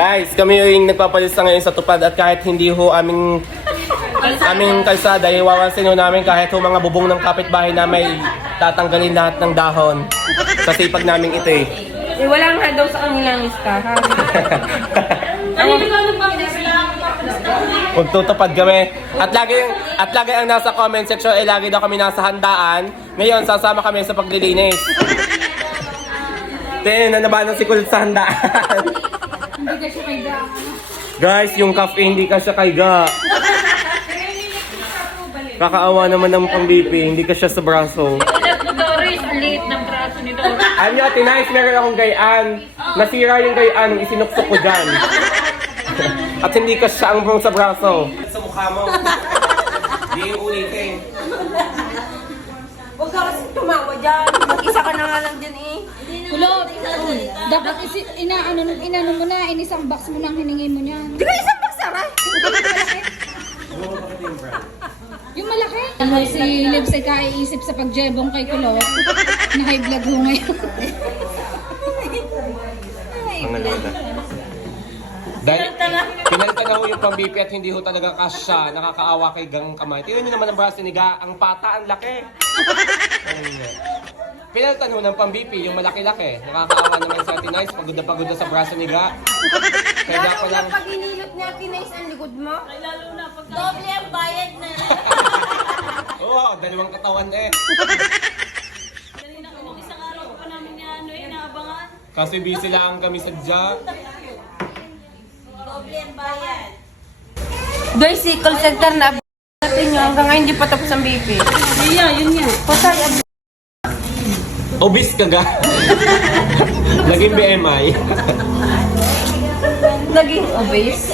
Guys, kami yung nagpapalista ngayon sa tupad at kahit hindi ho aming kalsada, iwawansin ho namin kahit ho mga bubong ng kapitbahay na may tatanggalin lahat ng dahon. Sa sipag namin ito eh. Wala nga daw sa kanilang listahan. Magtutupad kami. At lagi ang nasa comment section ay lagi daw kami nasa handaan. Ngayon, sasama kami sa paglilinis. Tingnan na naman si Kulot sa handaan. Hindi ka siya kay Guys, yung cafe hindi ka siya kaiga. Kakaawa naman ng pang-BP, hindi ka siya sa braso. Doris, ang liit ng braso ni Doris. Ano, tinice, meron akong gayaan. Nasira yung gayaan nung isinuksok ko dyan. At hindi ka siya ang sa braso. Sa mukha mo. Hindi yung ulitin. Huwag ka kasi tumawa dyan. Mag-isa ka na nga lang dyan eh. Kulot, dapat inano mo na, inisang box mo nang hiningi mo niyan. Di ba isang baksara? Yung malaki? Ano si Libs ay kaiisip sa pagjebong kay Kulot? Na high vlog mo ngayon. Ang ano na. Dahil pinalitan na ho yung pang-BP at hindi ho talaga kasya, nakakaawa kay gang kamay. Tingnan nyo naman ang braso ni Ga, ang pata, ang laki. Pinalitan ho ng pang-BP, yung malaki-laki. Nakakaawa naman sa Tinice, pagod na sa braso ni Ga. Kaya Lalo pa lang. na pag inilot niya, tinice ang likod mo. Lalo na pag doble ang bayad na. Oo, dalawang katawan eh. Kanina kung isang araw pa namin inaabangan. Kasi busy lang kami sa job. Doble ang bayad. Guys, si call center na natin nyo. Hanggang ngayon hindi pa tapos ang BP. Yeah, yun nga. Patay, Obese ka Ga. Naging BMI. naging obese.